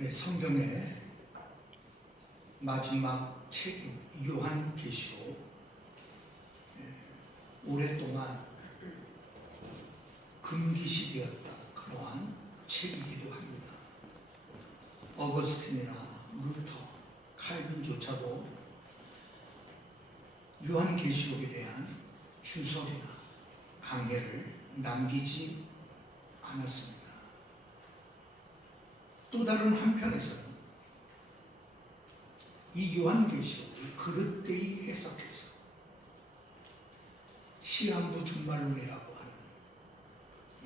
네, 성경의 마지막 책인 요한계시록, 오랫동안 금기시되었다 그러한 책이기도 합니다. 어거스틴이나 루터, 칼빈조차도 요한계시록에 대한 주석이나 강해를 남기지 않았습니다. 또 다른 한편에서는 이 요한계시록을 그릇되이 해석해서 시한부 준말론이라고 하는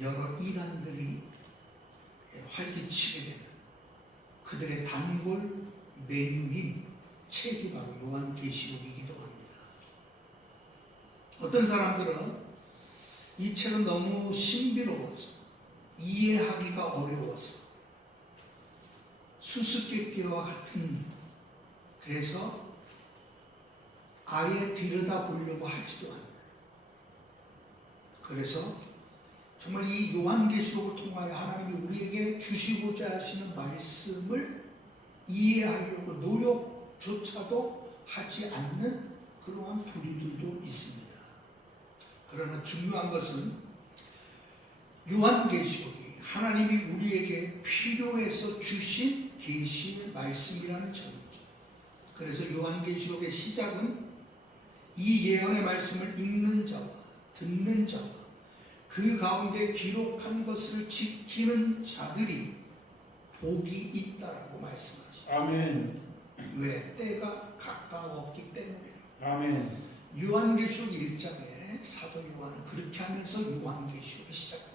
여러 이단들이 활기치게 되는 그들의 단골 메뉴인 책이 바로 요한계시록이기도 합니다. 어떤 사람들은 이 책은 너무 신비로워서 이해하기가 어려워서 수수께끼와 같은, 그래서 아예 들여다보려고 하지도 않아요. 그래서 정말 이 요한계시록을 통하여 하나님이 우리에게 주시고자 하시는 말씀을 이해하려고 노력조차도 하지 않는 그러한 부류들도 있습니다. 그러나 중요한 것은 요한계시록이 하나님이 우리에게 필요해서 주신 계시의 말씀이라는 점이죠. 그래서 요한계시록의 시작은 이 예언의 말씀을 읽는 자와 듣는 자와 그 가운데 기록한 것을 지키는 자들이 복이 있다라고 말씀하시죠. 아멘. 왜? 때가 가까웠기 때문이에요. 아멘. 요한계시록 1장에 사도 요한은 그렇게 하면서 요한계시록이 시작됩니다.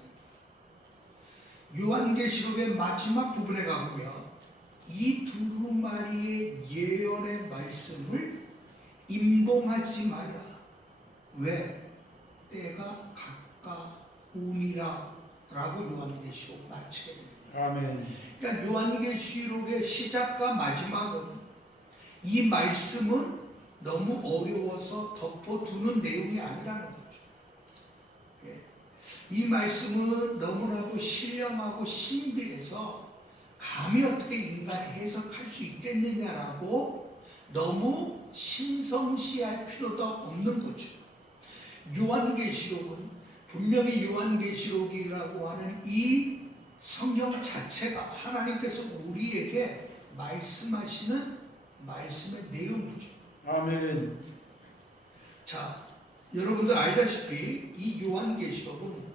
요한계시록의 마지막 부분에 가보면 이 두루마리의 예언의 말씀을 임봉하지 말라. 왜? 때가 가까우니라 라고 요한계시록 마치게 됩니다. 아멘. 그러니까 요한계시록의 시작과 마지막은 이 말씀은 너무 어려워서 덮어두는 내용이 아니라는 거죠. 이 말씀은 너무나도 신령하고 신비해서 감히 어떻게 인간이 해석할 수 있겠느냐라고 너무 신성시할 필요도 없는 거죠. 요한계시록은 분명히 요한계시록이라고 하는 이 성경 자체가 하나님께서 우리에게 말씀하시는 말씀의 내용이죠. 아멘. 자, 여러분들 알다시피 이 요한계시록은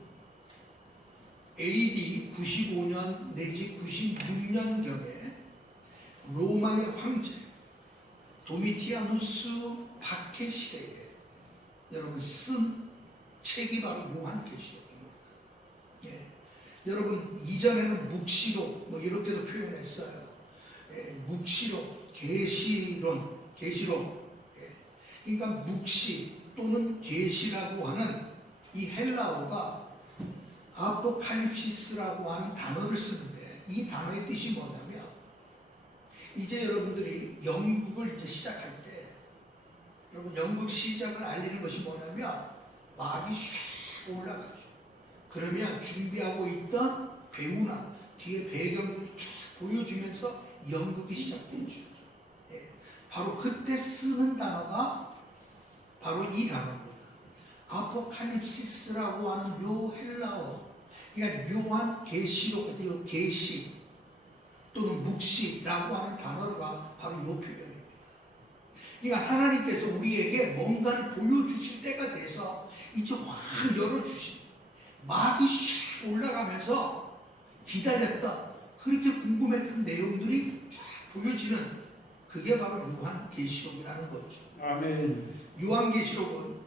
AD 95년 내지 96년경에 로마의 황제 도미티아누스 박해 시대에 여러분 쓴 책이 바로 요한계시록입니다. 여러분 이전에는 묵시록 이렇게도 표현했어요. 묵시록, 계시론, 계시록. 그러니까 묵시 또는 계시라고 하는 이 헬라어가 아포칼립시스라고 하는 단어를 쓰는데, 이 단어의 뜻이 뭐냐면, 이제 여러분들이 연극을 이제 시작할 때, 여러분 연극 시작을 알리는 것이 뭐냐면 막이 샥 올라가죠. 그러면 준비하고 있던 배우나 뒤에 배경들이 쫙 보여주면서 연극이 시작되죠. 바로 그때 쓰는 단어가 바로 이 단어입니다. 아포칼립시스라고 하는 요 헬라어, 그러니까 묘한 계시록, 계시 또는 묵시라고 하는 단어가 바로 요 표현입니다. 그러니까 하나님께서 우리에게 뭔가를 보여주실 때가 돼서 이제 확 열어주신, 막이 샥 올라가면서 기다렸다, 그렇게 궁금했던 내용들이 쫙 보여지는, 그게 바로 요한계시록이라는 거죠. 아멘. 요한계시록은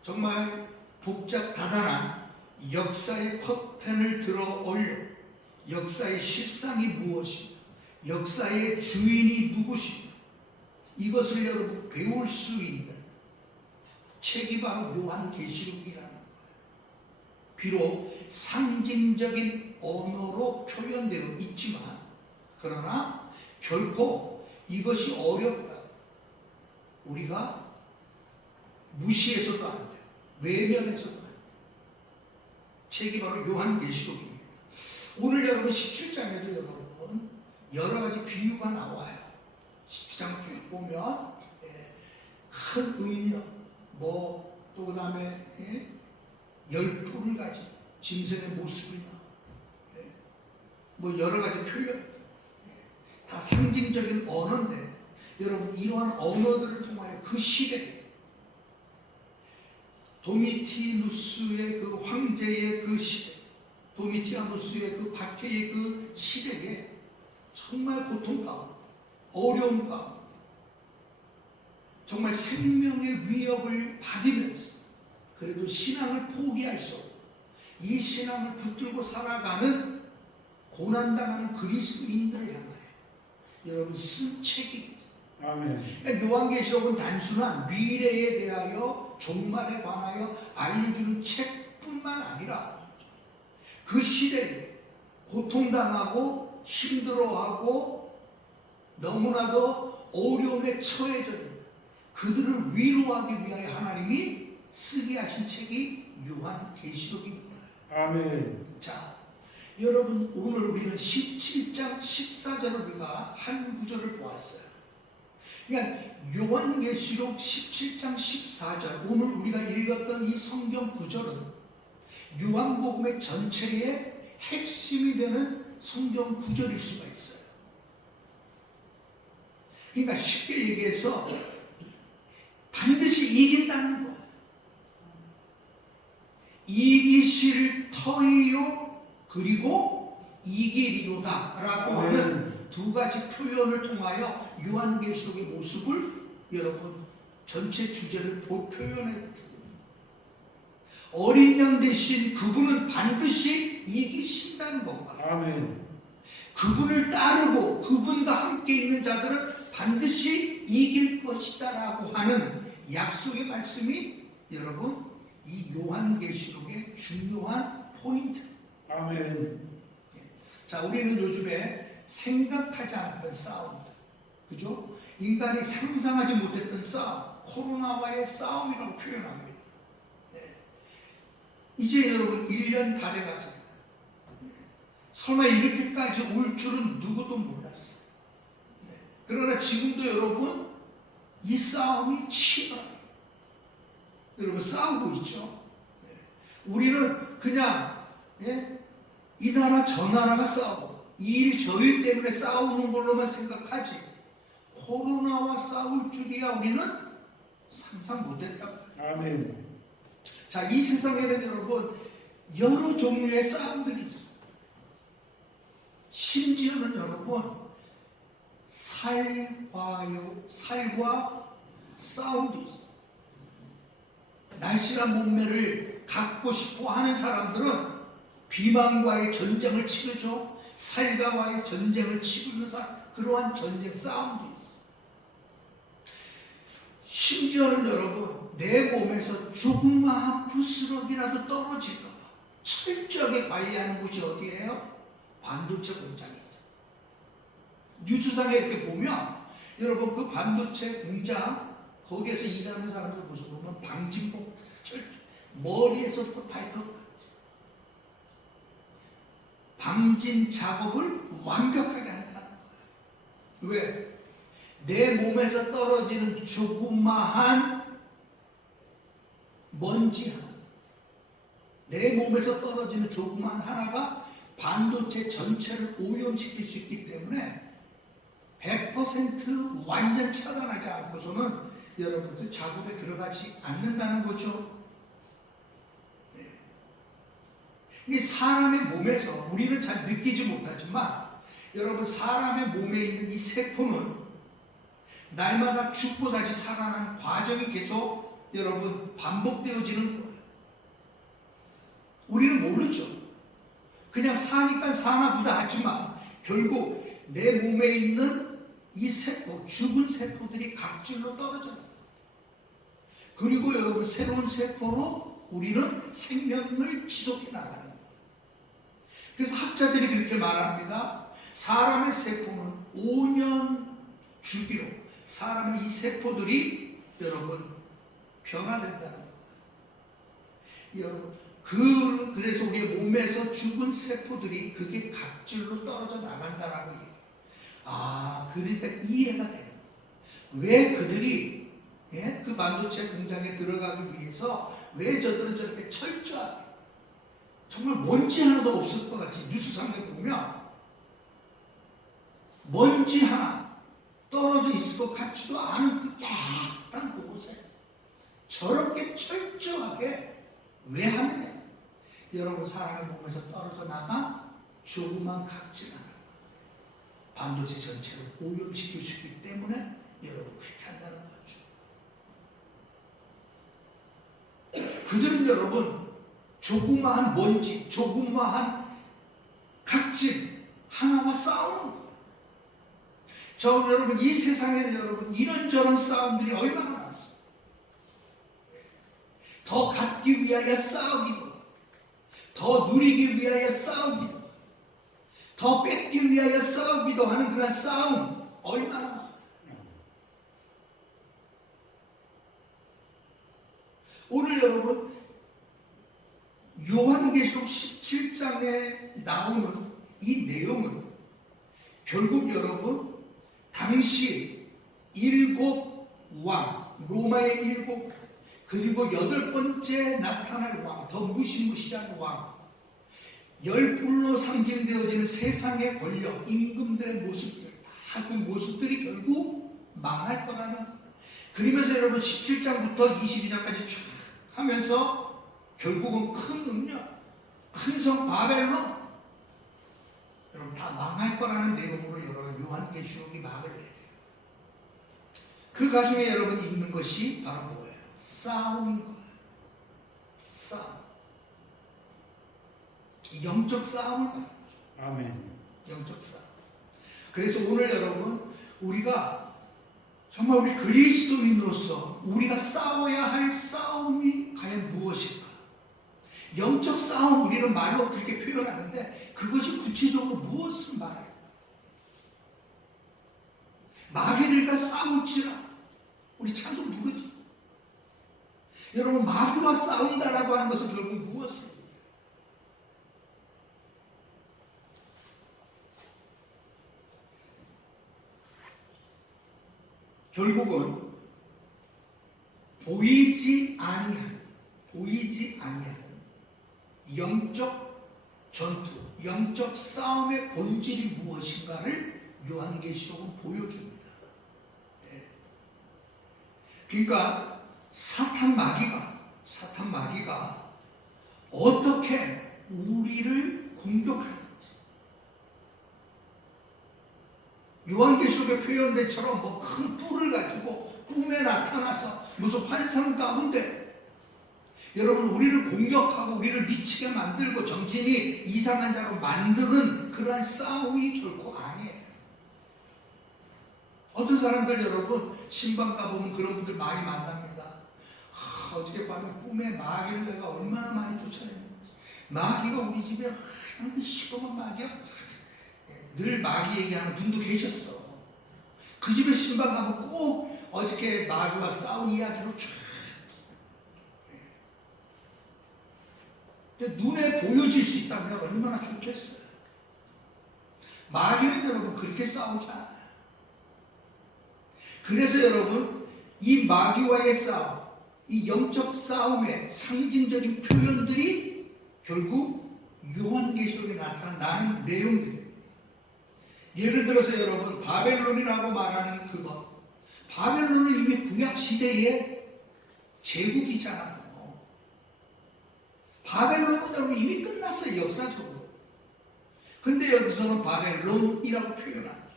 정말 복잡다단한 역사의 커튼을 들어 올려 역사의 실상이 무엇이며 역사의 주인이 누구시며 이것을 여러분 배울 수 있는 책이 바로 요한계시록이라는 거예요. 비록 상징적인 언어로 표현되어 있지만 그러나 결코 이것이 어렵다, 우리가 무시해서도 안 돼요. 외면해서도 안 돼요. 책이 바로 요한계시록입니다. 오늘 여러분 17장에도 여러분 여러 가지 비유가 나와요. 12장 쭉 보면 큰 음력, 또 그 다음에 열풀을 가진 짐승의 모습이나 여러 가지 표현, 다 상징적인 언어인데 여러분 이러한 언어들을 통하여 그 시대에 도미티누스의 그 황제의 그 시대, 도미티아누스의 그 박해의 그 시대에 정말 고통 가운데, 어려움 가운데, 정말 생명의 위협을 받으면서 그래도 신앙을 포기할 수 없고 이 신앙을 붙들고 살아가는 고난당하는 그리스도인들을 향하여 여러분 쓴 책입니다. 아멘. 그러니까 요한계시록은 단순한 미래에 대하여 종말에 관하여 알려주는 책뿐만 아니라 그 시대에 고통당하고 힘들어하고 너무나도 어려움에 처해져 있는 그들을 위로하기 위하여 하나님이 쓰게 하신 책이 요한계시록입니다. 아멘. 자, 여러분 오늘 우리는 17장 14절을 우리가 한 구절을 보았어요. 그러니까 요한계시록 17장 14절 오늘 우리가 읽었던 이 성경 구절은 요한복음의 전체의 핵심이 되는 성경 구절일 수가 있어요. 그러니까 쉽게 얘기해서 반드시 이긴다는 거예요. 이기실 터이요 그리고 이기리로다 라고 하는 두 가지 표현을 통하여 요한계시록의 모습을 여러분 전체 주제를 표현해 주고 어린 양 대신 그분은 반드시 이기신다는 건가. 아멘. 그분을 따르고 그분과 함께 있는 자들은 반드시 이길 것이다 라고 하는 약속의 말씀이 여러분 이 요한계시록의 중요한 포인트. 아멘. 자, 우리는 요즘에 생각하지 않았던 싸움들, 그죠? 인간이 상상하지 못했던 싸움, 코로나와의 싸움이라고 표현합니다. 이제 여러분 1년 다 돼가잖아요. 설마 이렇게까지 올 줄은 누구도 몰랐어요. 그러나 지금도 여러분 이 싸움이 치열합니다. 여러분 싸우고 있죠. 우리는 그냥 이 나라 저 나라가 싸우고 이 일 저 일 때문에 싸우는 걸로만 생각하지 코로나와 싸울 줄이야 우리는 상상 못했다. 아멘. 자, 이 세상에는 여러분 여러 종류의 싸움들이 있어요. 심지어는 여러분 살과 싸움도 있어요. 날씬한 몸매를 갖고 싶어 하는 사람들은 비만과의 전쟁을 치르죠. 살과의 전쟁을 치르면서 그러한 전쟁 싸움도 있어요. 심지어는 여러분 내 몸에서 조그마한 부스러기라도 떨어질까봐 철저하게 관리하는 곳이 어디예요? 반도체 공장이죠. 뉴스상에 이렇게 보면 여러분 그 반도체 공장 거기에서 일하는 사람들 보시면 방진복 머리에서부터 발끝까지 방진 작업을 완벽하게 한다는 거예요. 왜? 내 몸에서 떨어지는 조그마한 먼지 하나, 내 몸에서 떨어지는 조그마한 하나가 반도체 전체를 오염시킬 수 있기 때문에 100% 완전 차단하지 않고서는 여러분들 작업에 들어가지 않는다는 거죠. 이게 사람의 몸에서 우리는 잘 느끼지 못하지만 여러분 사람의 몸에 있는 이 세포는 날마다 죽고 다시 살아나는 과정이 계속 여러분 반복되어지는 거예요. 우리는 모르죠. 그냥 사니까 사나 보다 하지만 결국 내 몸에 있는 이 세포, 죽은 세포들이 각질로 떨어져요. 그리고 여러분 새로운 세포로 우리는 생명을 지속해 나가는 거예요. 그래서 학자들이 그렇게 말합니다. 사람의 세포는 5년 주기로 사람의 이 세포들이 여러분 변화된다는 거예요. 여러분 그래서 우리의 몸에서 죽은 세포들이 그게 각질로 떨어져 나간다라고 얘기해요. 그러니까 이해가 되는 거예요. 왜 그들이 그 반도체 공장에 들어가기 위해서 왜 저들은 저렇게 철저하게 정말 먼지 하나도 없을 것 같이 뉴스상에 보면 먼지 하나 떨어져 있을 것 같지도 않은 그 약간 그곳에 저렇게 철저하게 왜 하느냐. 여러분 사람의 몸에서 떨어져 나가 조그만 각질 하나 반도체 전체를 오염시킬 수 있기 때문에 여러분 그렇게 한다는 거죠. 그들은 여러분 조그마한 먼지, 조그마한 각질 하나와 싸우는 거예요. 여러분 이 세상에는 여러분 이런저런 싸움들이 얼마나 많습니다. 더 갖기 위하여 싸우기도, 더 누리기 위하여 싸우기도, 더 뺏기 위하여 싸우기도 하는 그런 싸움 얼마나 많아요. 오늘 여러분 요한계시록 17장에 나오는 이 내용은 결국 여러분 당시 7 왕, 로마의 7 그리고 8번째 나타날 왕, 더 무시무시한 왕, 열불로 상징되어지는 세상의 권력, 임금들의 모습들, 다 그 모습들이 결국 망할 거라는 거예요. 그러면서 여러분 17장부터 22장까지 쫙 하면서 결국은 큰 음력, 큰 성 바벨론, 여러분 다 망할 거라는 내용으로 여러분 요한계시록이 막을 내요. 그 가중에 여러분 있는 것이 바로 뭐예요? 싸움인 거예요. 싸움. 영적 싸움을 말하죠. 아멘. 영적 싸움. 그래서 오늘 여러분 우리가 정말 우리 그리스도인으로서 우리가 싸워야 할 싸움이 과연 무엇일까? 영적 싸움 우리는 말로 그렇게 표현하는데 그것이 구체적으로 무엇을 말해요? 마귀들과 싸우치라. 우리 찬송 부르죠. 여러분 마귀와 싸운다라고 하는 것은 결국 무엇이에요? 결국은 보이지 아니한 영적 전투, 영적 싸움의 본질이 무엇인가를 요한계시록은 보여줍니다. 네. 그러니까 사탄 마귀가 어떻게 우리를 공격하는지 요한계시록에 표현된 처럼 뭐 큰 뿔을 가지고 꿈에 나타나서 무슨 환상 가운데 여러분 우리를 공격하고 우리를 미치게 만들고 정신이 이상한 자로 만드는 그러한 싸움이 결코 아니에요. 어떤 사람들 여러분 신방 가보면 그런 분들 많이 만납니다. 어저께밤에 꿈에 마귀를 내가 얼마나 많이 쫓아냈는지, 마귀가 우리 집에 그 시커먼 마귀야 늘 마귀 얘기하는 분도 계셨어. 그 집에 신방 가면 꼭 어저께 마귀와 싸운 이야기로 쫙. 근데 눈에 보여질 수 있다면 얼마나 좋겠어요. 마귀는 여러분 그렇게 싸우지 않아요. 그래서 여러분 이 마귀와의 싸움, 이 영적 싸움의 상징적인 표현들이 결국 요한계시록에 나타나는 내용들입니다. 예를 들어서 여러분 바벨론이라고 말하는 그것, 바벨론은 이미 구약시대의 제국이잖아요. 바벨론은 여러분 이미 끝났어요, 역사적으로. 근데 여기서는 바벨론이라고 표현하죠.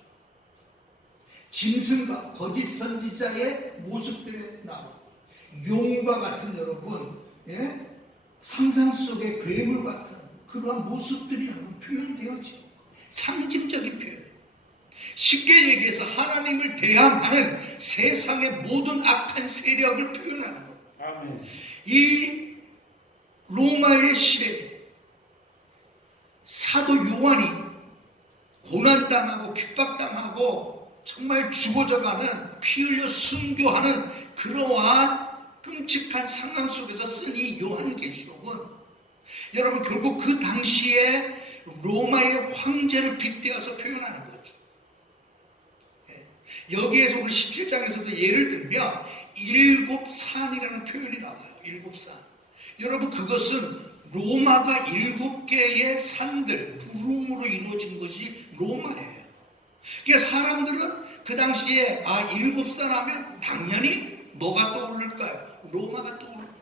짐승과 거짓 선지자의 모습들에 나와 용과 같은 여러분, 상상 속의 괴물 같은 그러한 모습들이 여러분 표현되어지고 상징적인 표현. 쉽게 얘기해서 하나님을 대항하는 세상의 모든 악한 세력을 표현하는 것. 아멘. 이 로마의 시대에 사도 요한이 고난당하고 핍박당하고 정말 죽어져가는 피 흘려 순교하는 그러한 끔찍한 상황 속에서 쓴 이 요한계시록은 여러분 결국 그 당시에 로마의 황제를 빗대어서 표현하는 거죠. 여기에서 우리 17장에서도 예를 들면 일곱 산이라는 표현이 나와요. 일곱 산. 여러분 그것은 로마가 일곱 개의 산들, 구름으로 이루어진 것이 로마예요. 그러니까 사람들은 그 당시에 일곱 산 하면 당연히 뭐가 떠오를까요? 로마가 떠오르는 거죠.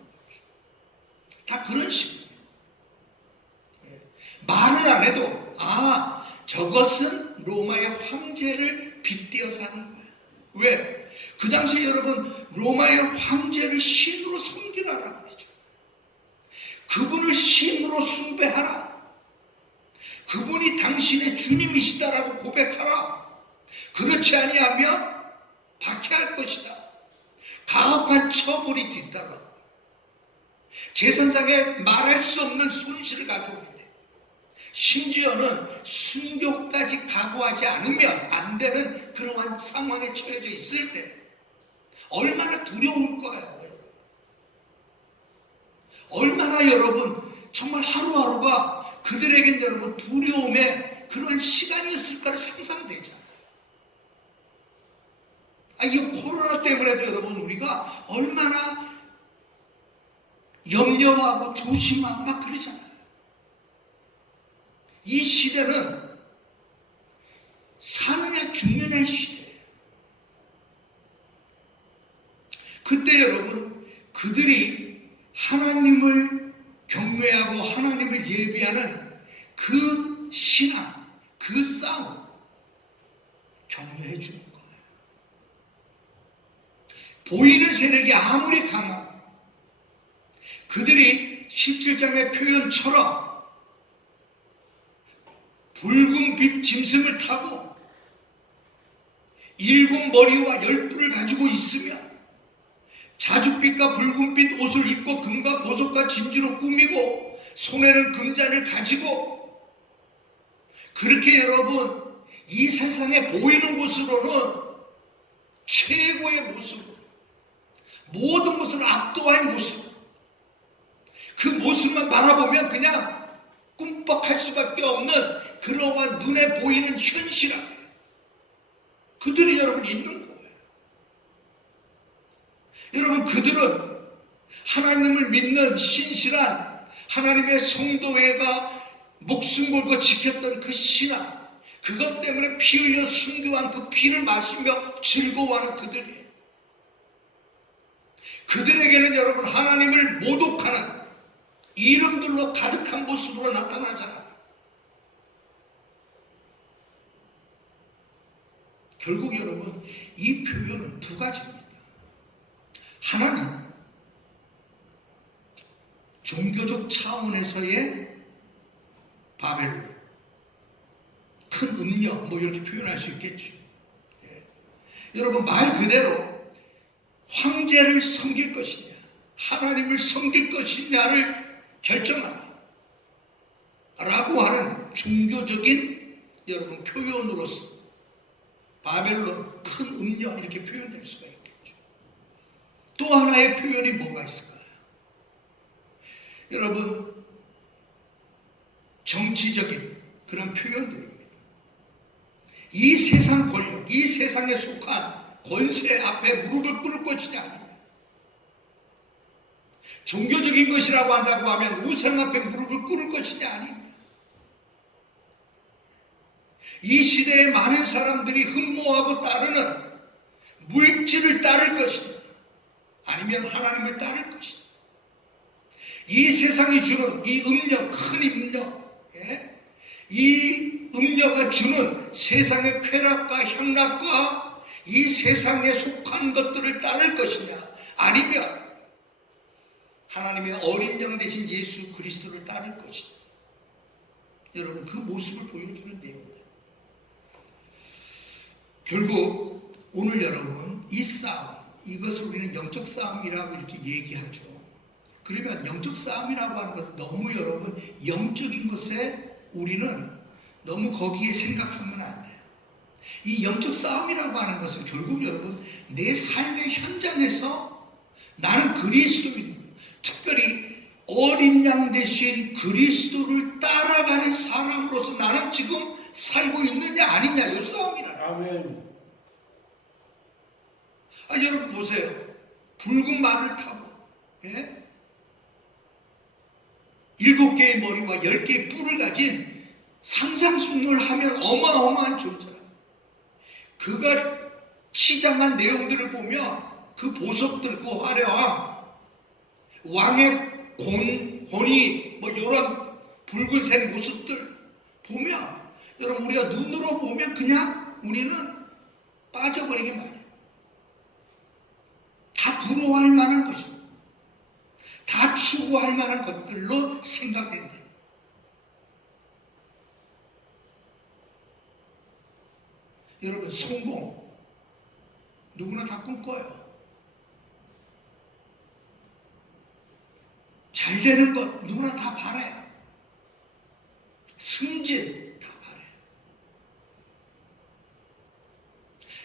다 그런 식이에요. 말을 안 해도 저것은 로마의 황제를 빗대어서 하는 거예요. 왜? 그 당시에 여러분 로마의 황제를 신으로 섬기라라고 그러죠. 그분을 신으로 숭배하라. 그분이 당신의 주님이시다라고 고백하라. 그렇지 아니하면 박해할 것이다. 가혹한 처벌이 뒤따라. 제선상에 말할 수 없는 손실을 가져오게 돼. 심지어는 순교까지 각오하지 않으면 안 되는 그러한 상황에 처해져 있을 때 얼마나 두려울 거예요. 얼마나 여러분 정말 하루하루가 그들에겐 여러분 두려움의 그런 시간이었을까를 상상되잖아요. 이 코로나 때문에도 여러분 우리가 얼마나 염려하고 조심하고 막 그러잖아요. 이 시대는 사느냐 죽느냐의 시대예요. 그때 여러분 그들이 하나님을 경외하고 하나님을 예비하는 그 신앙, 그 싸움 격려해 주는 거예요. 보이는 세력이 아무리 강하고 그들이 17장의 표현처럼 붉은 빛 짐승을 타고 일곱 머리와 열뿔을 가지고 있으면 자줏빛과 붉은빛 옷을 입고 금과 보석과 진주로 꾸미고 손에는 금잔을 가지고 그렇게 여러분 이 세상에 보이는 것으로는 최고의 모습, 모든 것을 압도할 모습, 그 모습만 바라보면 그냥 꿈뻑할 수밖에 없는 그러한 눈에 보이는 현실함, 그들이 여러분 있는 거예요. 여러분 그들은 하나님을 믿는 신실한 하나님의 성도회가 목숨 걸고 지켰던 그 신앙, 그것 때문에 피 흘려 순교한 그 피를 마시며 즐거워하는 그들이에요. 그들에게는 여러분 하나님을 모독하는 이름들로 가득한 모습으로 나타나잖아요. 결국 여러분 이 표현은 두 가지입니다. 하나는 종교적 차원에서의 바벨론, 큰 음력 뭐 이렇게 표현할 수 있겠죠. 여러분 말 그대로 황제를 섬길 것이냐 하나님을 섬길 것이냐를 결정하라 라고 하는 종교적인 여러분 표현으로서 바벨론, 큰 음력 이렇게 표현될 수가 있겠죠. 또 하나의 표현이 뭐가 있을까요? 여러분 정치적인 그런 표현들입니다. 이 세상 권력, 이 세상에 속한 권세 앞에 무릎을 꿇을 것이냐 아니냐. 종교적인 것이라고 한다고 하면 우상 앞에 무릎을 꿇을 것이냐 아니냐. 이 시대에 많은 사람들이 흠모하고 따르는 물질을 따를 것이냐 아니면 하나님을 따를 것이냐. 이 세상이 주는 이 음력, 큰 음력, 이 음력가 주는 세상의 쾌락과 향락과 이 세상에 속한 것들을 따를 것이냐 아니면 하나님의 어린 양 되신 예수 그리스도를 따를 것이냐. 여러분 그 모습을 보여주는 내용입니다. 결국 오늘 여러분 이 싸움, 이것을 우리는 영적 싸움이라고 이렇게 얘기하죠. 그러면 영적 싸움이라고 하는 것은 너무 여러분 영적인 것에 우리는 너무 거기에 생각하면 안 돼요. 이 영적 싸움이라고 하는 것은 결국 여러분 내 삶의 현장에서 나는 그리스도인, 특별히 어린 양 대신 그리스도를 따라가는 사람으로서 나는 지금 살고 있느냐 아니냐 이 싸움이라. 아멘. 여러분 보세요. 붉은 말을 타고, 예? 7개의 머리와 10개의 뿔을 가진 상상속력을 하면 어마어마한 존재라. 그가 치장한 내용들을 보면 그 보석들, 그 화려함, 왕의 권위, 뭐 이런 붉은색 모습들 보면 여러분 우리가 눈으로 보면 그냥 우리는 빠져버리게 말이에요. 다 부러워할 만한 것이고 다 추구할 만한 것들로 생각된대. 여러분 성공 누구나 다 꿈꿔요. 잘 되는 것 누구나 다 바라요. 승진 다 바라요.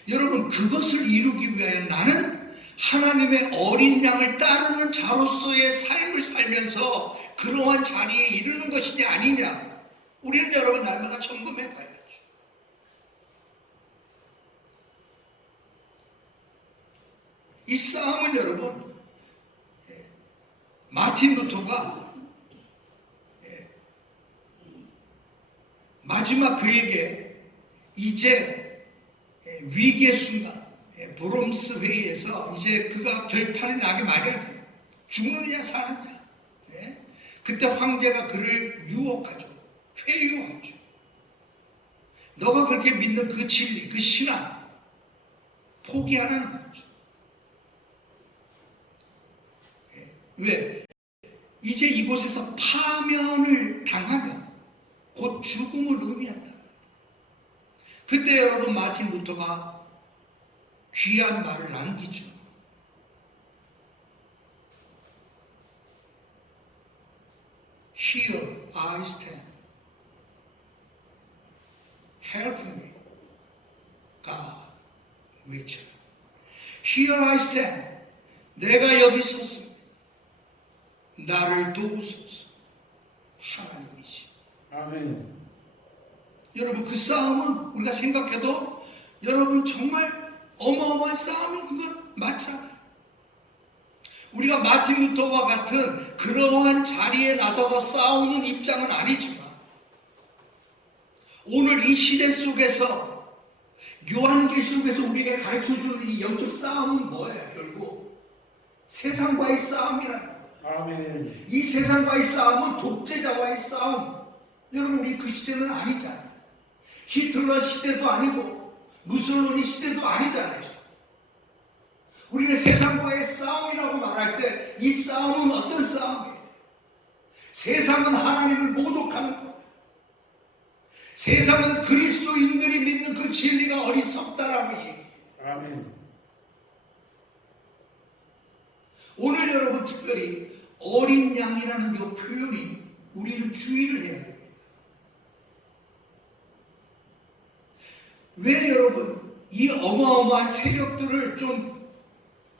여러분 그것을 이루기 위하여 나는 하나님의 어린 양을 따르는 자로서의 삶을 살면서 그러한 자리에 이르는 것이냐 아니냐, 우리는 여러분 날마다 점검해 봐야죠. 이 싸움은 여러분 마틴 루터가 마지막 그에게 이제 위기의 순간 브롬스 회의에서 이제 그가 결판이 나기 마련이에요. 죽느냐 사느냐. 그때 황제가 그를 유혹하죠. 회유하죠. 너가 그렇게 믿는 그 진리, 그 신앙 포기하라는 거죠. 왜? 이제 이곳에서 파면을 당하면 곧 죽음을 의미한다. 그때 여러분 마틴 루터가 귀한 말을 남기죠. Here I stand. Help me, God, 외쳐. Here I stand. 내가 여기 섰습니다. 나를 도우소서. 하나님이시. 아멘. 여러분 그 싸움은 우리가 생각해도 여러분 정말 어마어마한 싸움인 그건 맞잖아요. 우리가 마틴 루터와 같은 그러한 자리에 나서서 싸우는 입장은 아니지만 오늘 이 시대 속에서 요한계시록에서 우리에게 가르쳐주는 이 영적 싸움은 뭐예요? 결국 세상과의 싸움이라는 거예요. 아멘. 이 세상과의 싸움은 독재자와의 싸움. 여러분 우리 그 시대는 아니잖아요. 히틀러 시대도 아니고 무솔로니 시대도 아니잖아요. 우리는 세상과의 싸움이라고 말할 때 이 싸움은 어떤 싸움이에요? 세상은 하나님을 모독하는 거예요. 세상은 그리스도인들이 믿는 그 진리가 어리석다라고 얘기해요. 아멘. 오늘 여러분 특별히 어린 양이라는 이 표현이 우리는 주의를 해야 됩니다. 왜 여러분 이 어마어마한 세력들을 좀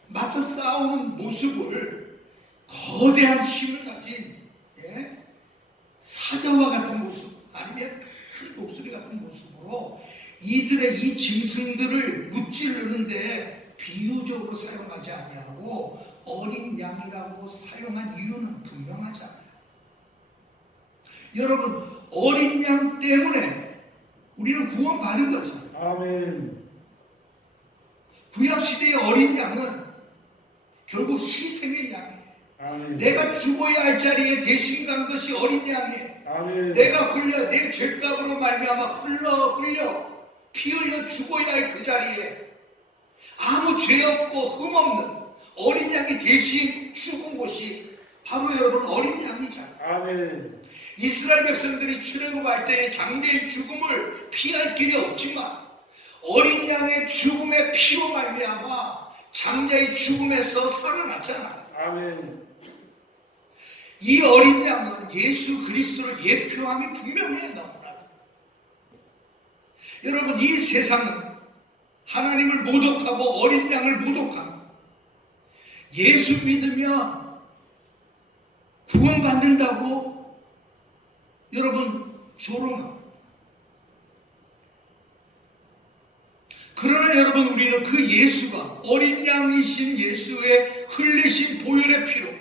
맞서 싸우는 모습을 거대한 힘을 가진 사자와 같은 모습 아니면 큰 독수리 같은 모습으로 이들의 이 짐승들을 무찌르는데 비유적으로 사용하지 아니하고 어린 양이라고 사용한 이유는 분명하잖아요. 여러분 어린 양 때문에 우리는 구원받은 거잖아요. 아멘. 구약시대의 어린 양은 결국 희생의 양이에요. 아멘. 내가 죽어야 할 자리에 대신 간 것이 어린 양이에요. 아멘. 내가 흘려 내 죄값으로 말미암아 흘려 피 흘려 죽어야 할 그 자리에 아무 죄 없고 흠 없는 어린 양이 대신 죽은 곳이 바로 여러분 어린 양이잖아요. 아멘. 이스라엘 백성들이 출애굽할 때의 장대의 죽음을 피할 길이 없지만 어린 양의 죽음의 피로 말미암아 장자의 죽음에서 살아났잖아요. 아멘. 이 어린 양은 예수 그리스도를 예표함이 분명해요. 너무나도. 여러분 이 세상은 하나님을 모독하고 어린 양을 모독합니다. 예수 믿으면 구원받는다고 여러분 조롱합니다. 그러나 여러분, 우리는 그 예수가, 어린 양이신 예수의 흘리신 보혈의 피로,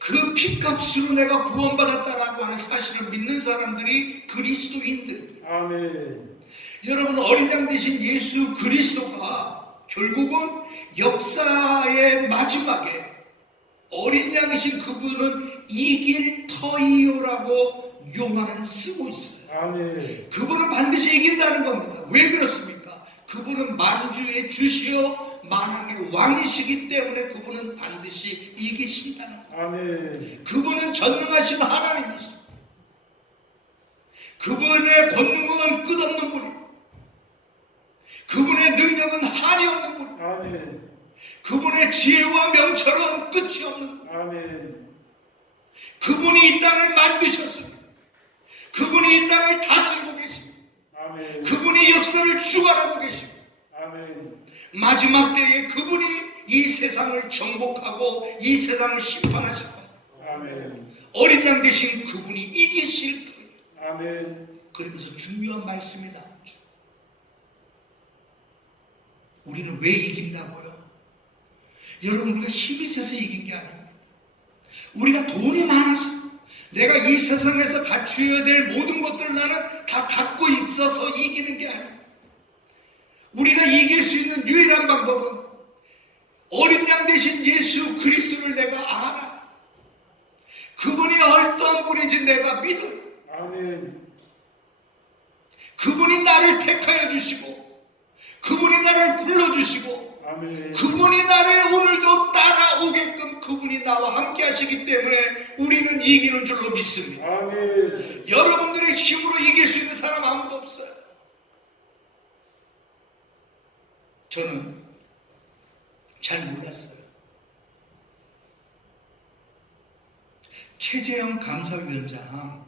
그 피값으로 내가 구원받았다라고 하는 사실을 믿는 사람들이 그리스도인들. 아멘. 여러분, 어린 양 되신 예수 그리스도가 결국은 역사의 마지막에 어린 양이신 그분은 이길 터이요라고 요한은 쓰고 있어요. 아멘. 그분은 반드시 이긴다는 겁니다. 왜 그렇습니까? 그분은 만주의 주시요 만왕의 왕이시기 때문에 그분은 반드시 이기신다는 거예요. 아멘. 그분은 전능하신 하나님이십니다. 그분의 권능은 끝없는 분이고 그분의 능력은 한이 없는 분이고 아멘. 그분의 지혜와 명철은 끝이 없는 분. 아멘. 그분이 이 땅을 만드셨습니다. 그분이 이 땅을 다스리고 계십니다. 아멘. 그분이 역사를 주관하고 계십니다. 아멘. 마지막 때에 그분이 이 세상을 정복하고 이 세상을 심판하실 겁니다. 아멘. 어린 양 대신 그분이 이기실 거예요. 아멘. 그러면서 중요한 말씀이 나오죠. 우리는 왜 이긴다고요? 여러분, 우리가 힘이 세서 이긴 게 아닙니다. 우리가 돈이 많아서 내가 이 세상에서 갖추어야 될 모든 것들을 나는 다 갖고 있어서 이기는 게 아닙니다. 우리가 이길 수 있는 유일한 방법은 어린 양 대신 예수 그리스도를 내가 알아. 그분이 어떤 분인지 내가 믿어. 아멘. 그분이 나를 택하여 주시고 그분이 나를 불러주시고 아멘. 그분이 나를 오늘도 따라오게끔 그분이 나와 함께 하시기 때문에 우리는 이기는 줄로 믿습니다. 아멘. 여러분들의 힘으로 이길 수 있는 사람 아무도 없어요. 저는 잘 몰랐어요. 최재형 감사위원장,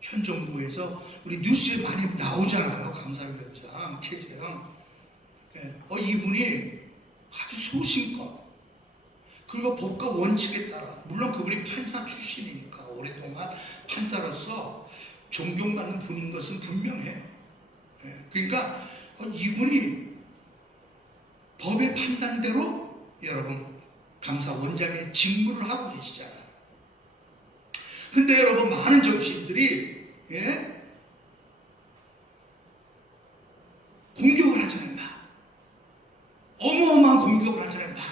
현 정부에서 우리 뉴스에 많이 나오잖아요. 감사위원장 최재형. 이분이 아주 소신껏 그리고 법과 원칙에 따라, 물론 그분이 판사 출신이니까 오랫동안 판사로서 존경받는 분인 것은 분명해요. 그러니까 이분이 법의 판단대로 여러분 감사원장의 직무를 하고 계시잖아요. 근데 여러분, 많은 정치인들이 공격을 하지는 마. 어마어마한 공격을 하지는 마.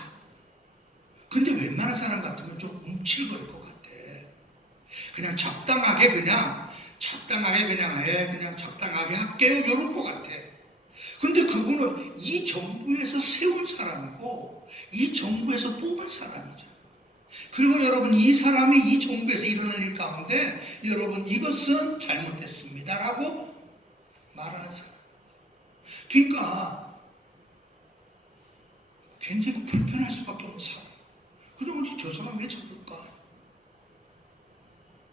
근데 웬만한 사람 같으면 좀 움찔거릴 것 같아. 그냥 적당하게 그냥 해. 그냥 적당하게 할게요. 이럴 것 같아. 근데 그분은 이 정부에서 세운 사람이고 이 정부에서 뽑은 사람이죠. 그리고 여러분, 이 사람이 이 정부에서 일어나는 일 가운데 여러분, 이것은 잘못됐습니다라고 말하는 사람. 그러니까 굉장히 불편할 수밖에 없는 사람. 근데 우리 저 사람 왜 저럴까?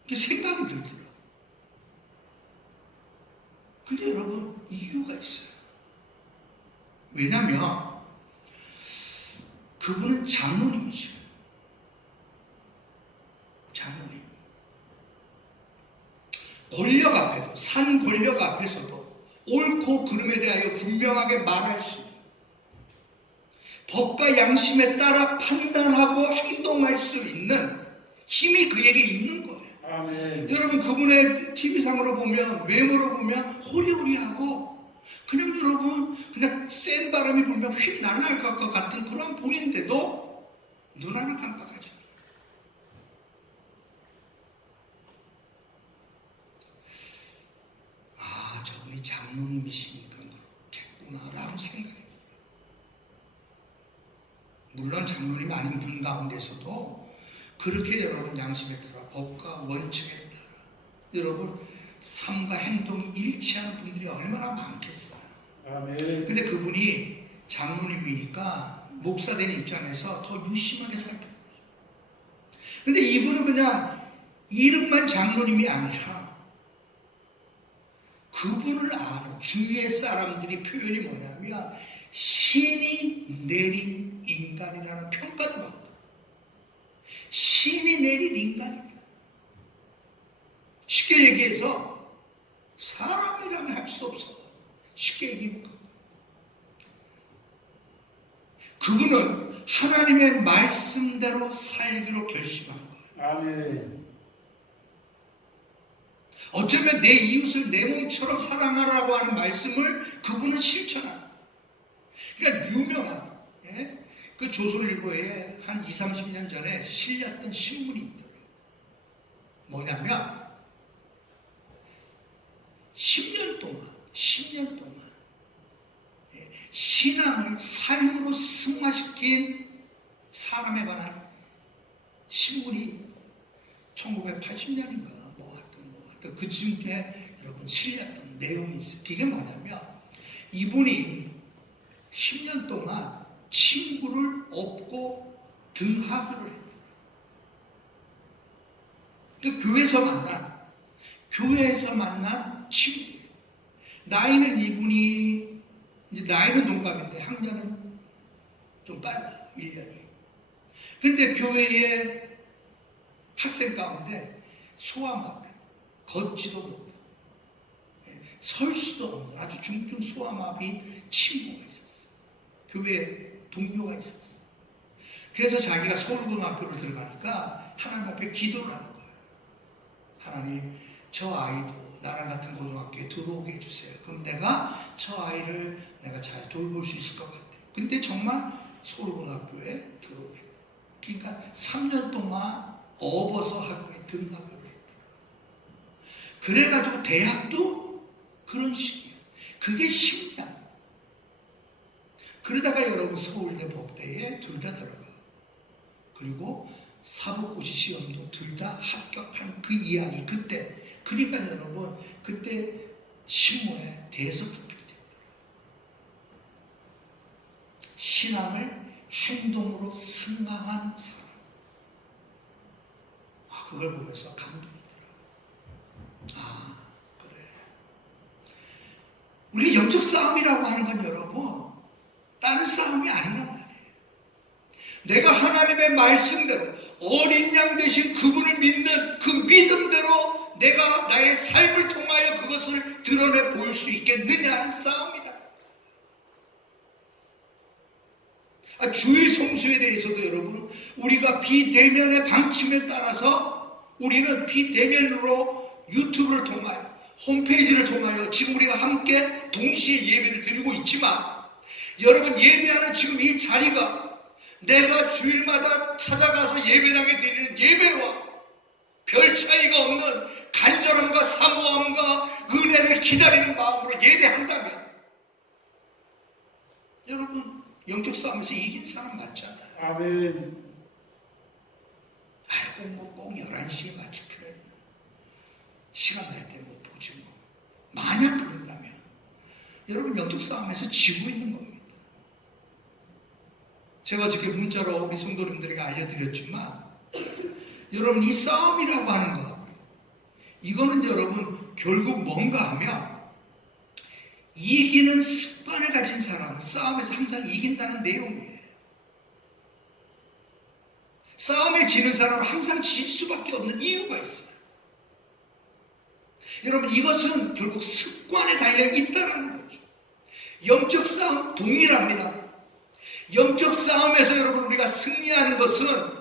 이게 생각이 들더라고요. 근데 여러분, 이유가 있어요. 왜냐하면 그분은 장로님이시죠. 장로님. 권력 앞에도, 산 권력 앞에서도 옳고 그름에 대하여 분명하게 말할 수 있는, 법과 양심에 따라 판단하고 행동할 수 있는 힘이 그에게 있는 거예요. 아멘. 여러분, 그분의 TV상으로 보면, 외모로 보면 호리호리하고 그냥 여러분, 그냥 센 바람이 불면 휙 날아갈 것 같은 그런 분인데도 눈 하나 깜빡하지. 저분이 장로님이시니까 그렇겠구나라고 생각해요. 물론 장로님 아닌 분 가운데서도 그렇게 여러분 양심에 따라, 법과 원칙에 따라 여러분 삶과 행동이 일치하는 분들이 얼마나 많겠어요. 아멘. 근데 그분이 장로님이니까 목사된 입장에서 더 유심하게 살펴요. 근데 이분은 그냥 이름만 장로님이 아니라 그분을 아는 주위의 사람들이 표현이 뭐냐면 신이 내린 인간이라는 평가를 받다. 신이 내린 인간이다. 쉽게 얘기해서 사람이라면 할 수 없어. 쉽게 얘기해볼까? 그분은 하나님의 말씀대로 살기로 결심한 거예요. 아멘. 어쩌면 내 이웃을 내 몸처럼 사랑하라고 하는 말씀을 그분은 실천하는 거예요. 그러니까 유명한 그 조선일보에 한 20, 30년 전에 실렸던 신문이 있더라고요. 뭐냐면 10년 동안 신앙을 삶으로 승화시킨 사람에 관한 신문이 1980년인가 뭐 하여튼 그쯤에 여러분 실렸던 내용이 있어요. 그게 뭐냐면 이분이 10년 동안 친구를 얻고 등하교를 했다. 교회에서 만난 친구예요. 나이는 이분이 이제 나이는 동갑인데 학년은 좀 빨라 1년이. 근데 교회의 학생 가운데 소아마비, 걷지도 못하고 설 수도 없는 아주 중증 소아마비 친구가 있었어요. 교회에 동료가 있었어요. 그래서 자기가 서울고등학교를 들어가니까 하나님 앞에 기도를 하는 거예요. 하나님, 저 아이도 나랑 같은 고등학교에 들어오게 해주세요. 그럼 내가 저 아이를 내가 잘 돌볼 수 있을 것 같아요. 근데 정말 서울고등학교에 들어오게. 그러니까 3년 동안 업어서 학교에 등하교를 했다. 그래가지고 대학도 그런 식이에요. 그게 10년. 그러다가 여러분 서울대 법대에 둘 다 들어가. 그리고 사법고시 시험도 둘 다 합격한 그 이야기 그때. 그러니까 여러분 그때 신문에 대서특필이 됐다. 신앙을 행동으로 승화한 사람. 그걸 보면서 감동이더라. 그래. 우리 영적 싸움이라고 하는 건 여러분 다른 싸움이 아니란 말이에요. 내가 하나님의 말씀대로 어린 양 대신 그분을 믿는 그 믿음대로 내가 나의 삶을 통하여 그것을 드러내 보일 수 있겠느냐 하는 싸움이다. 주일 성수에 대해서도 여러분 우리가 비대면의 방침에 따라서 우리는 비대면으로 유튜브를 통하여 홈페이지를 통하여 지금 우리가 함께 동시에 예배를 드리고 있지만 여러분 예배하는 지금 이 자리가 내가 주일마다 찾아가서 예배당에 드리는 예배와 별 차이가 없는 간절함과 사모함과 은혜를 기다리는 마음으로 예배한다면 여러분 영적 싸움에서 이긴 사람 맞잖아요. 아멘. 꼭 11시에 맞출 필요 있나. 시간 날 때 못 보지 뭐. 만약 그런다면 여러분 영적 싸움에서 지고 있는 겁니다. 제가 어저께 문자로 우리 성도님들에게 알려드렸지만 여러분 이 싸움이라고 하는 것 이거는 여러분 결국 뭔가 하면 이기는 습관을 가진 사람은 싸움에서 항상 이긴다는 내용이에요. 싸움에 지는 사람은 항상 질 수밖에 없는 이유가 있어요. 여러분 이것은 결국 습관에 달려 있다는 거죠. 영적 싸움 동일합니다. 영적 싸움에서 여러분 우리가 승리하는 것은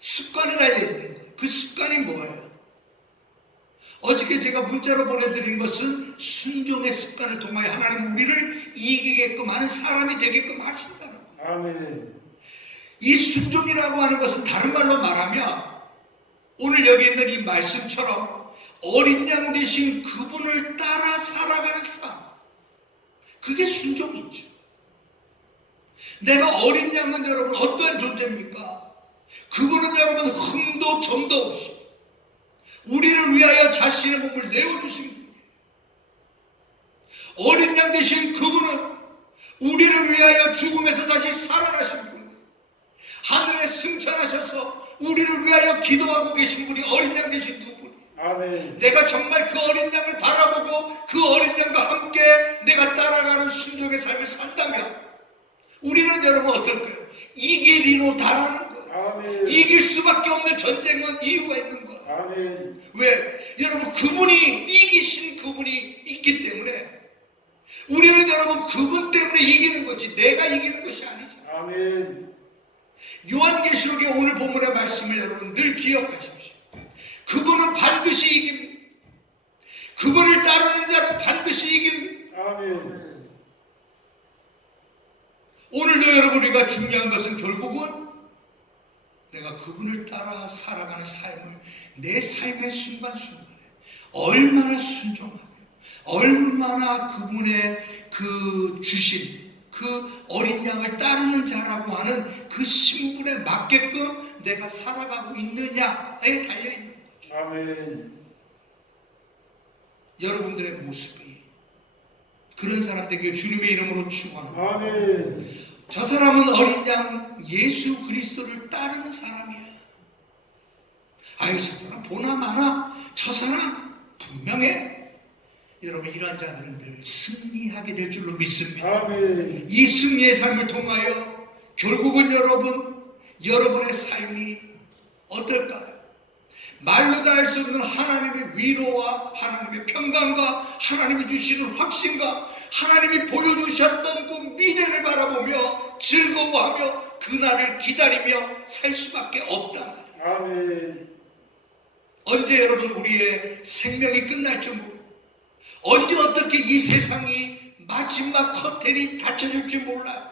습관에 달려 있는 거예요. 그 습관이 뭐예요? 어저께 제가 문자로 보내드린 것은 순종의 습관을 통하여 하나님 우리를 이기게끔 하는 사람이 되게끔 하신다는 거예요. 아멘. 이 순종이라고 하는 것은 다른 말로 말하면 오늘 여기 있는 이 말씀처럼 어린 양 대신 그분을 따라 살아가는 삶. 그게 순종이죠. 내가 어린 양은 여러분 어떠한 존재입니까? 그분은 여러분 흠도 점도 없이 우리를 위하여 자신의 몸을 내어주신 분이에요. 어린 양 대신 그분은 우리를 위하여 죽음에서 다시 살아나신 분이에요. 하늘에 승천하셔서 우리를 위하여 기도하고 계신 분이 어린 양 되신 그분. 아멘. 내가 정말 그 어린 양을 바라보고 그 어린 양과 함께 내가 따라가는 순종의 삶을 산다면 우리는 여러분 어떨까요? 이기리로 달하는 거예요. 아멘. 이길 수밖에 없는 전쟁은 이유가 있는 거예요. 아멘. 왜? 여러분 그분이 이기신 그분이 있기 때문에 우리는 여러분 그분 때문에 이기는 거지 내가 이기는 것이 아니죠. 여러분의 말씀을 여러분 늘 기억하십시오. 그분은 반드시 이깁니다. 그분을 따르는 자는 반드시 이깁니다. 아멘. 오늘도 여러분 우리가 중요한 것은 결국은 내가 그분을 따라 살아가는 삶을 내 삶의 순간순간에 얼마나 순종하며 얼마나 그분의 그 주신 그 어린 양을 따르는 자라고 하는 그 신분에 맞게끔 내가 살아가고 있느냐에 달려있는 거죠. 아멘. 여러분들의 모습이 그런 사람 되길 주님의 이름으로 축원합니다. 아멘. 저 사람은 어린 양 예수 그리스도를 따르는 사람이야. 아이 저 사람 보나마나 저 사람 분명해. 여러분 이러한 자들은 늘 승리하게 될 줄로 믿습니다. 아멘. 이 승리의 삶을 통하여 결국은 여러분의 삶이 어떨까요? 말로 다 할 수 없는 하나님의 위로와 하나님의 평강과 하나님이 주시는 확신과 하나님이 보여주셨던 그 미래를 바라보며 즐거워하며 그날을 기다리며 살 수밖에 없단 말이에요. 아멘. 언제 여러분 우리의 생명이 끝날지 모르고 언제 어떻게 이 세상이 마지막 커튼이 닫혀질지 몰라요.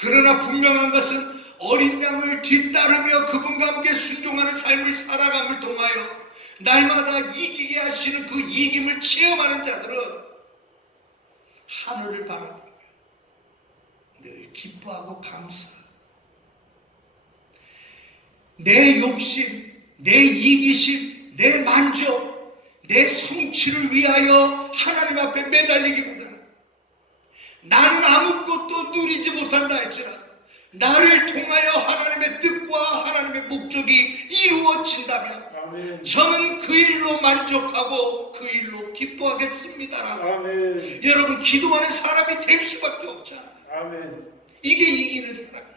그러나 분명한 것은 어린 양을 뒤따르며 그분과 함께 순종하는 삶을 살아감을 통하여 날마다 이기게 하시는 그 이김을 체험하는 자들은 하늘을 바라보며 늘 기뻐하고 감사하고 내 욕심, 내 이기심, 내 만족, 내 성취를 위하여 하나님 앞에 매달리기보다는 나는 아무것도 누리지 못한다 할지라도 나를 통하여 하나님의 뜻과 하나님의 목적이 이루어진다면 아멘. 저는 그 일로 만족하고 그 일로 기뻐하겠습니다라고 아멘. 여러분 기도하는 사람이 될 수밖에 없잖아요. 아멘. 이게 이기는 사람이에요.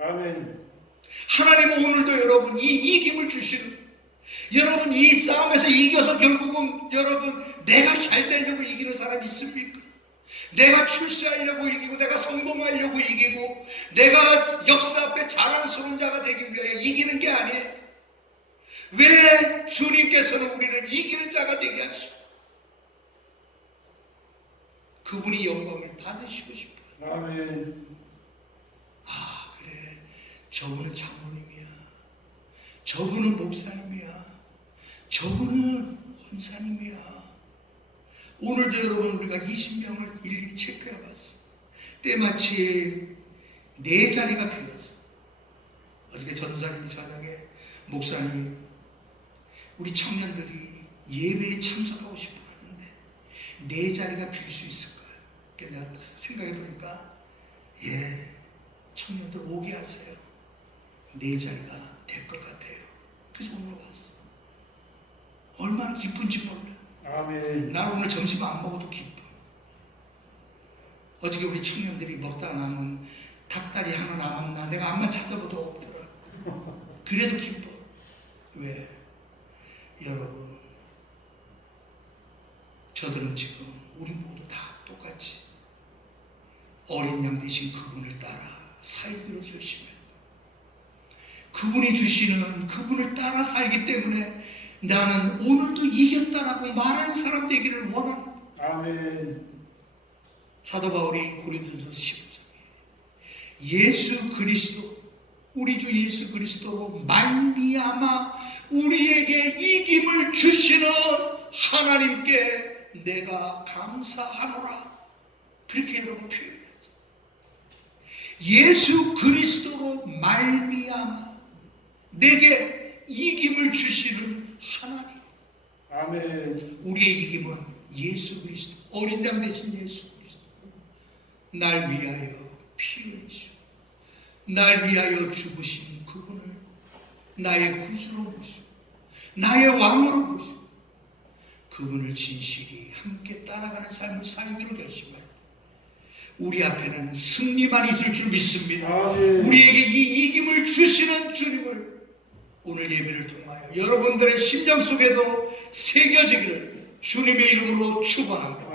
아멘. 하나님은 오늘도 여러분 이 이김을 주시는 여러분 이 싸움에서 이겨서 결국은 여러분 내가 잘 되려고 이기는 사람이 있습니까? 내가 출세하려고 이기고 내가 성공하려고 이기고 내가 역사 앞에 자랑스러운 자가 되기 위하여 이기는 게 아니에요. 왜 주님께서는 우리를 이기는 자가 되게 하시고 그분이 영광을 받으시고 싶어요. 아멘. 아 그래 저분은 장로님이야, 저분은 목사님이야, 저분은 권사님이야. 오늘도 여러분 우리가 20명을 일일이 체크해봤어. 때마침 4자리가 비었어. 어저께 전사님이 저녁에 목사님이 우리 청년들이 예배에 참석하고 싶어 하는데 4자리가 빌 수 있을까요? 그래서 내가 딱 생각해 보니까 예, 청년들 오게 하세요. 4자리가 될 것 같아요. 그래서 오늘 왔어. 얼마나 기쁜지 몰라. 아멘. 나는 오늘 점심 안 먹어도 기뻐. 어저께 우리 청년들이 먹다 남은 닭다리 하나 남았나 내가 암만 찾아봐도 없더라. 그래도 기뻐. 왜? 여러분 저들은 지금 우리 모두 다 똑같이 어린 양 대신 그분을 따라 살기로 결심했다. 그분이 주시는 그분을 따라 살기 때문에 나는 오늘도 이겼다라고 말하는 사람 되기를 원합니다. 아멘. 사도 바울이 고린도전서 15장에 예수 그리스도 우리 주 예수 그리스도로 말미암아 우리에게 이김을 주시는 하나님께 내가 감사하노라 그렇게 여러분 표현해야죠. 예수 그리스도로 말미암아 내게 이김을 주시는 하나님. 아멘. 우리의 이김은 예수 그리스도 어린 양 대신 예수 그리스도 날 위하여 피 흘리시고 날 위하여 죽으신 그분을 나의 구주로 모시고 나의 왕으로 모시고 그분을 진실히 함께 따라가는 삶을 살기로 결심할 때 우리 앞에는 승리만 있을 줄 믿습니다. 아멘. 우리에게 이 이김을 주시는 주님을 오늘 예배를 통하여 여러분들의 심령 속에도 새겨지기를 주님의 이름으로 축원합니다.